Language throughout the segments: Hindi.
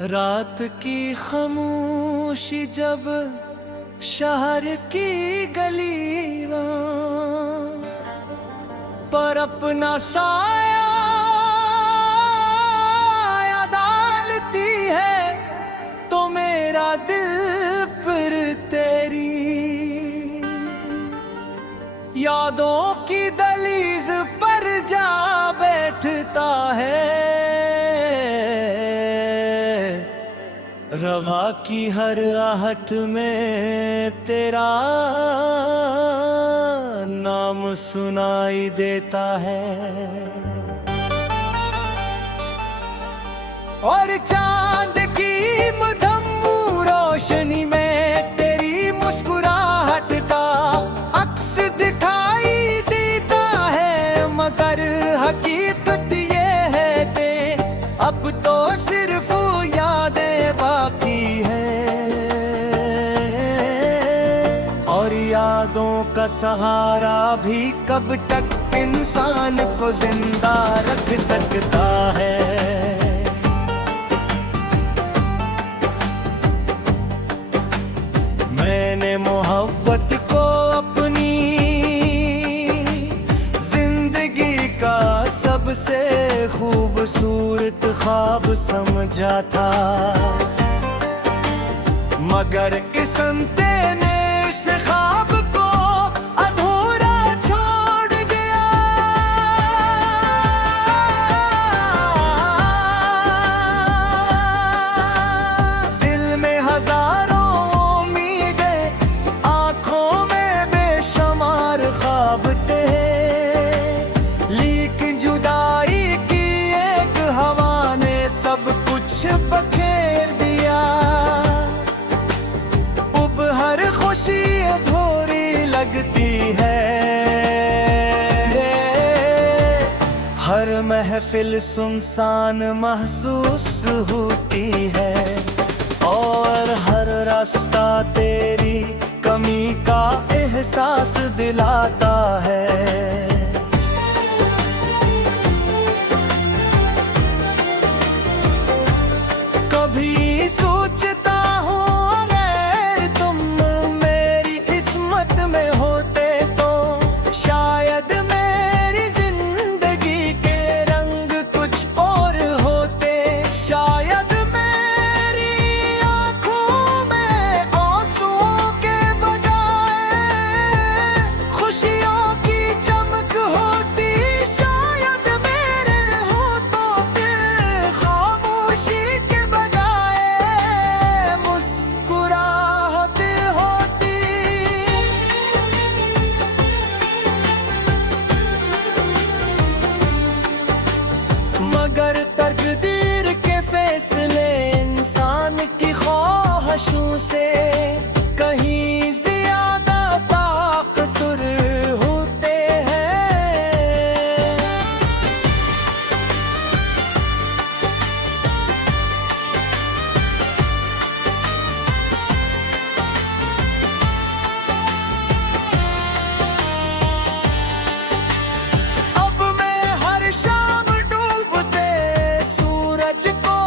रात की खामोशी जब शहर की गलियां पर अपना साया डालती है तो मेरा दिल पर तेरी यादों की दहलीज पर जा बैठता है। रवा की हर आहट में तेरा नाम सुनाई देता है और चांद की मधम रोशनी में तेरी मुस्कुराहट का अक्स दिखाई देता है। मगर हकीकत ये है कि अब तो सिर्फ यादें बाकी है और यादों का सहारा भी कब तक इंसान को जिंदा रख सकता है। मैंने मोहब्बत को अपनी जिंदगी का सबसे खूबसूरत ख्वाब समझा था, मगर किस्मते ने इस ख्वाब को अधूरा छोड़ दिया। दिल में हजारों उम्मीदें, आंखों में बेशुमार ख्वाब थे, लेकिन जुदाई की एक हवा ने सब कुछ बखेर दिया। अब हर खुशी अधूरी लगती है, हर महफिल सुनसान महसूस होती है और हर रास्ता तेरी कमी का एहसास दिलाता है। कभी सोचता हूँ अगर तुम मेरी किस्मत में होते तो शायद मेरी जिंदगी के रंग कुछ और होते। शायद मेरी आँखों में आंसुओं के बजाय खुशियों की चमक होती। शायद मेरे होठों पे खामोशी के बजाय मुस्कुराहट होती। मगर तकदीर के फैसले इंसान की ख्वाहिशों से कहीं ज्यादा ताकतवर होते हैं। अब मैं हर शाम डूबते सूरज को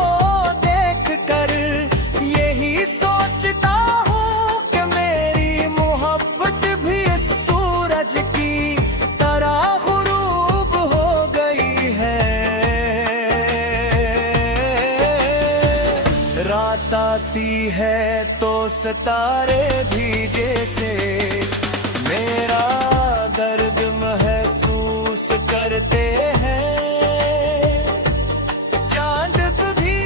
देख कर यही सोचता हूँ कि मेरी मोहब्बत भी इस सूरज की तरह गुरूब हो गई है। रात आती है तो सितारे भी जैसे मेरा दर्द महसूस करते हैं। चांद भी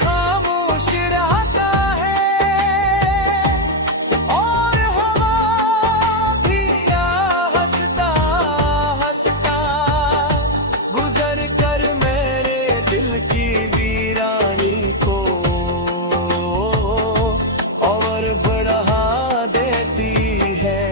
खामोश रहता है और हवा भी हंसता हंसता गुजर कर मेरे दिल की वीरानी को और बढ़ा देती है।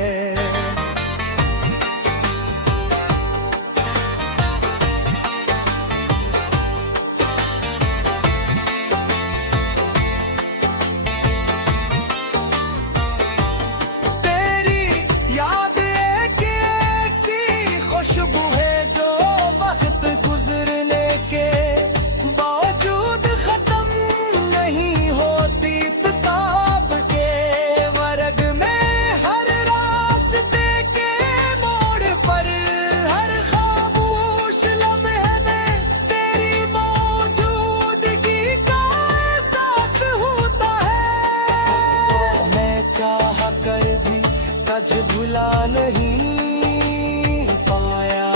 आज भुला नहीं पाया,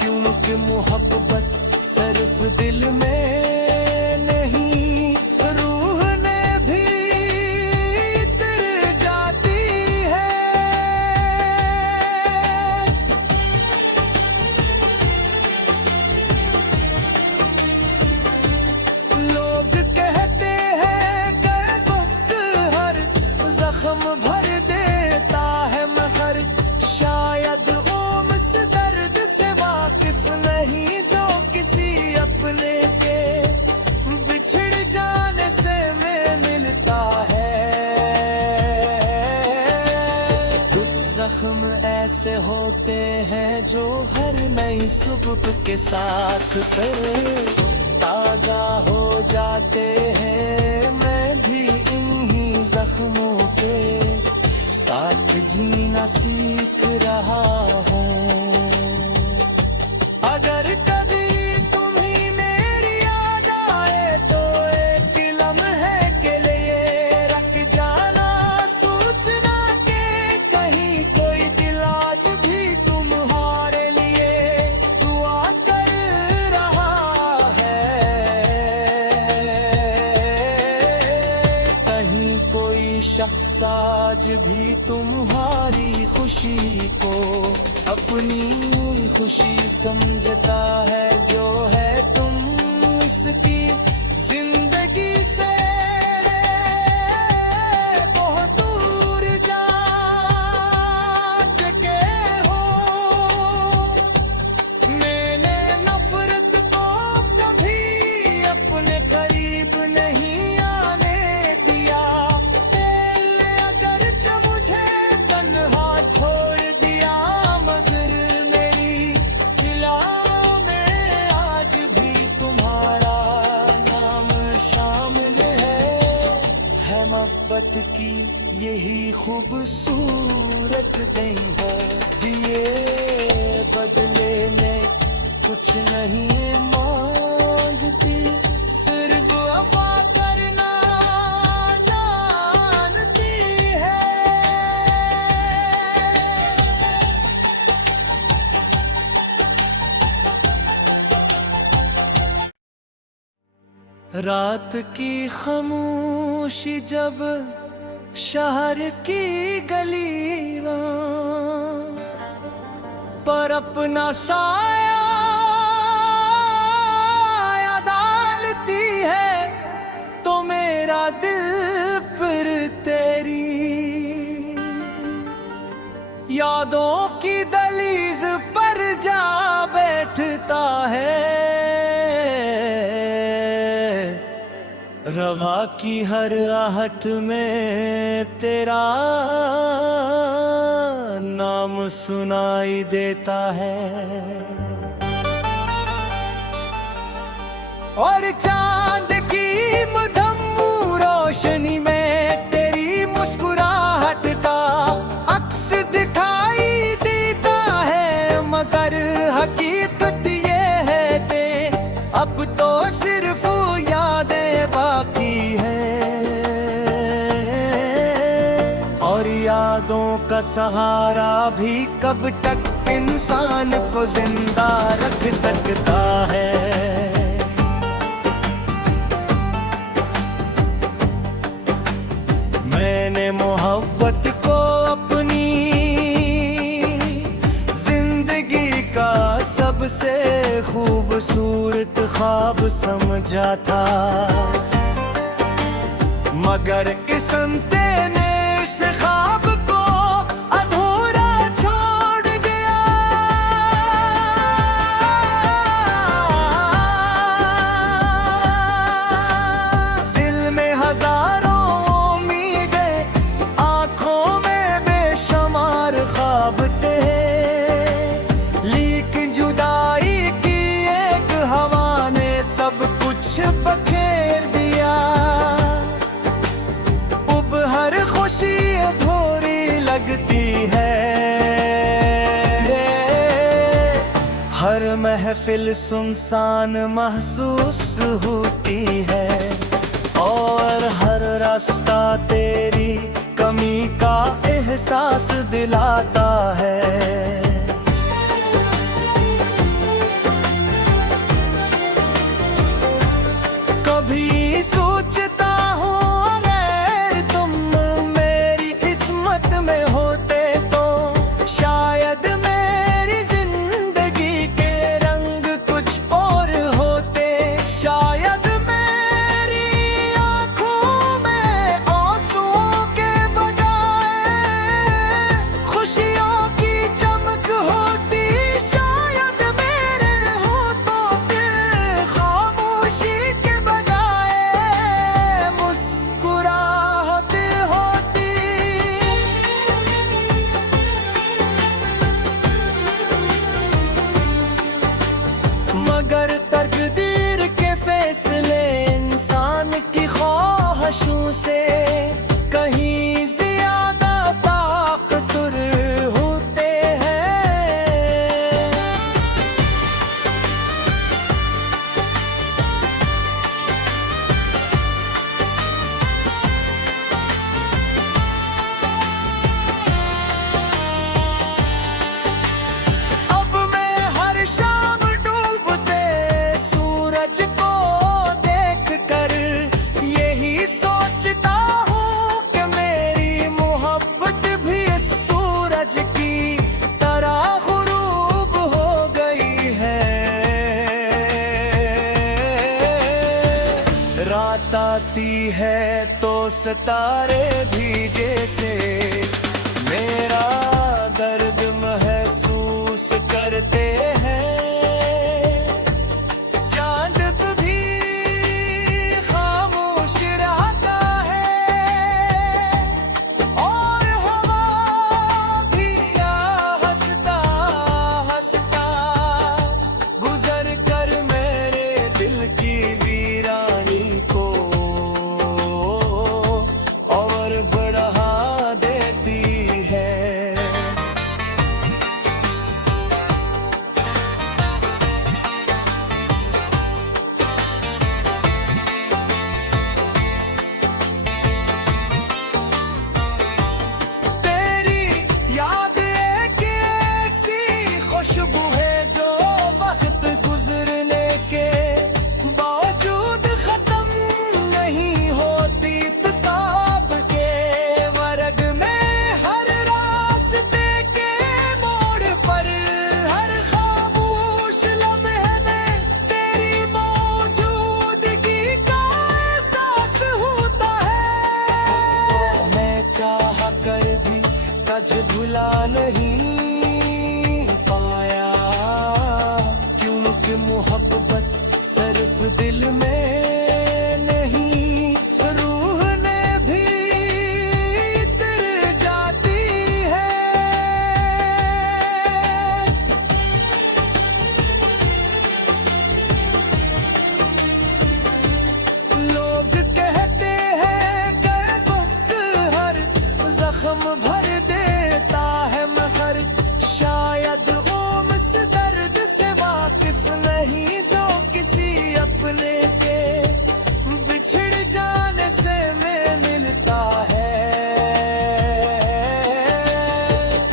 क्योंकि मोहब्बत सिर्फ दिल में नहीं, रूह ने भी तर जाती है। लोग कहते हैं कि वक्त हर जख्म भर देता है, मगर शायद वो इस दर्द से वाकिफ नहीं जो किसी अपने के बिछड़ जाने से में मिलता है। कुछ जख्म ऐसे होते हैं जो हर नई सुबह के साथ फिर ताजा हो जाते हैं। मैं भी इन्हीं जख्मों के साथ जीना सीख रहा हूँ। अगर कभी तुम्हें मेरी याद आए तो एक लम्हे के लिए रख जाना, सोचना के कहीं कोई दिल आज भी तुम्हारे लिए दुआ कर रहा है। कहीं कोई शख्स आज भी तुम्हारी खुशी को अपनी खुशी समझता है, जो है तुम इसकी जिंदगी से बहुत दूर जा चुके हो। मैंने नफरत को कभी अपने करीब नहीं आने दिया, मुझे तन्हा छोड़ दिया, मगर मेरी दिलों में आज भी तुम्हारा नाम शामिल है। मोहब्बत की यही खूबसूरत नहीं है, दिए बदले में कुछ नहीं मांगती, सिर्फ वफा करना जानती है। रात की खामोशी जब शहर की गलियां पर अपना साया डालती है, तो मेरा दिल पर तेरी यादों की दहलीज पर जा बैठता है। रवा की हर आहट में तेरा नाम सुनाई देता है, और चांद की मधम रोशनी में तेरी मुस्कुराहट का अक्स दिखाई देता है, मगर हकीकत ये है कि अब तो सिर्फ यादें बाकी है। और यादों का सहारा भी कब तक इंसान को जिंदा रख सकता है। मैंने मोहब्बत को अपनी जिंदगी का सबसे खूबसूरत ख्वाब समझा था, मगर किस्मत ने इस ख्वाब को अधूरा छोड़ दिया। दिल में हजारों उम्मीदें, आंखों में बेशुमार ख्वाब थे, लेकिन जुदाई की एक हवा ने सब कुछ बखेर दिया। अब हर खुशी अधूरी लगती है, हर महफिल सुनसान महसूस होती है, और हर रास्ता तेरी कमी का एहसास दिलाता है। कभी सोचता हूँ अगर तुम मेरी किस्मत में होते तो शायद मेरी जिंदगी के रंग कुछ और होते। शायद मेरी आंखों में आंसुओं के बजाय खुशियों की चमक होती। शायद मेरे होठों पे खामोशी के बजाय मुस्कुराहट होती। मगर तकदीर के फैसले इंसान की ख्वाहिशों से कहीं ज्यादा ताकतवर होते हैं। अब मैं हर शाम डूबते सूरज को देख कर यही सोचता हूँ कि मेरी मोहब्बत भी इस सूरज की तरह गुरूब हो गई है। रात आती है तो सितारे भी जैसे मेरा दर्द महसूस करते हैं। चांद भी खामोश रहता है और हवा भी हंसता हंसता गुजर कर मेरे दिल की वीरानी को और बढ़ा देती है। तेरी याद एक ऐसी खुशबू है जो वक्त गुजरने के बावजूद खत्म नहीं होती। किताब के वर्ग में हर रास्ते के मोड़ पर हर खामोश लम्हे में तेरी मौजूदगी का एहसास होता है। मैं चाह कर भी तुझे भुला नहीं पाया क्योंकि मोहब्बत सिर्फ दिल में नहीं रूह ने भी तर जाती है। लोग कहते हैं कि वक्त हर जख्म भर देता है मगर शायद वो इस दर्द से वाकिफ नहीं जो किसी अपने के बिछड़ जाने से में मिलता है।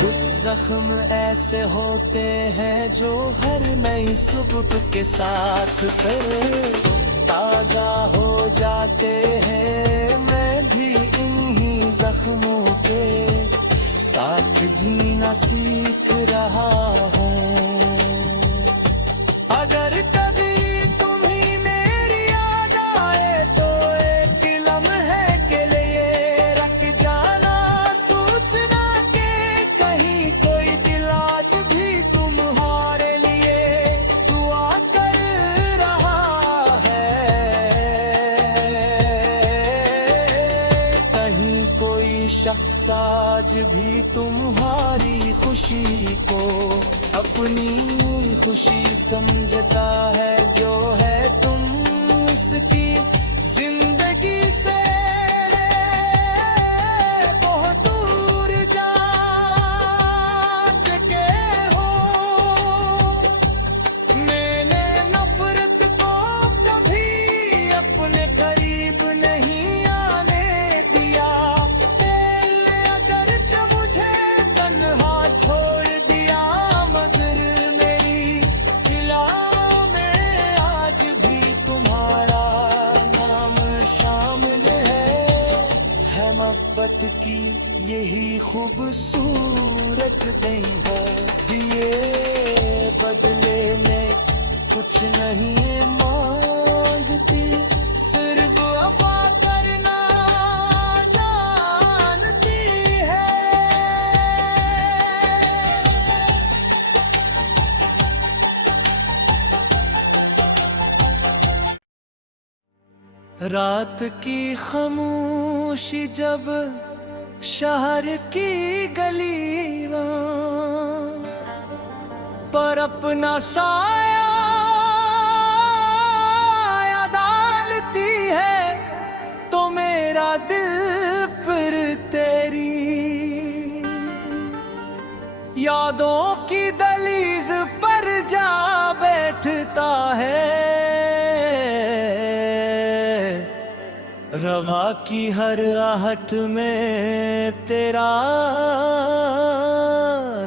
कुछ जख्म ऐसे होते हैं जो हर नई सुबह के साथ फिर ताजा हो जाते हैं। मैं भी इन्हीं जख्मों के साथ जीना सीख रहा हूँ। अगर कभी तुम्हें मेरी याद आए तो एक लम्हे के लिए रख जाना। सोचना के कहीं कोई दिल आज भी तुम्हारे लिए दुआ कर रहा है। कहीं कोई शख्स आज भी तुम्हारी खुशी को अपनी खुशी समझता है जो है तुम इसकी जिंदगी से बहुत दूर जा चुके हो। मैंने नफरत को कभी अपने करीब नहीं आने दिया। पहले अगर मुझे खूबसूरत दिन हो दिए, बदले में कुछ नहीं मांगती, सिर्फ वफा करना जानती है। रात की खामोशी जब शहर की गलियां पर अपना साया डालती है, तो मेरा दिल पर तेरी यादों की दहलीज पर जा बैठता है। रवा की हर आहट में तेरा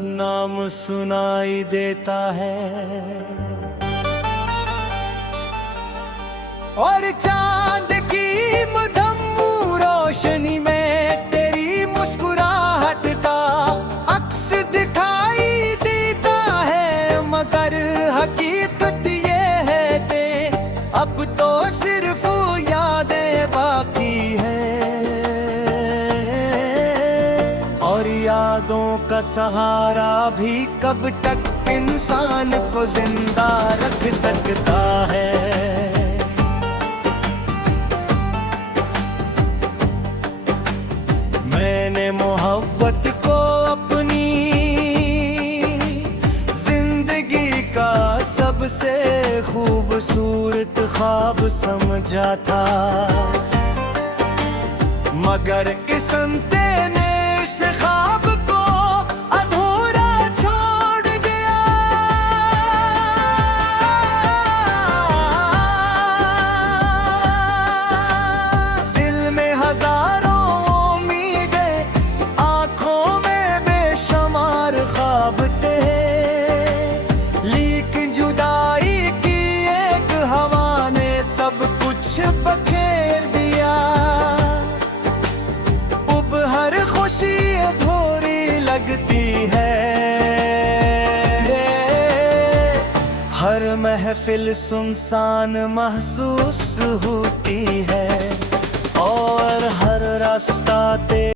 नाम सुनाई देता है, और चांद की मधम रोशनी में तेरी मुस्कुराहट का अक्स दिखाई देता है। मगर हकीकत ये है कि अब तो सिर्फ यादें बाकी है, और यादों का सहारा भी कब तक इंसान को जिंदा रख सकता है। मैंने मोहब्बत को अपनी जिंदगी का सबसे खूबसूरत ख्वाब समझा था, मगर किस्मत ने इस ख्वाब को अधूरा छोड़ दिया। दिल में हजारों उम्मीदें, आंखों में बेशुमार ख्वाब थे, लेकिन जुदाई की एक हवा ने सब कुछ बखेर दिया। अब हर खुशी अधूरी लगती है, हर महफिल सुनसान महसूस होती है, और हर रास्ता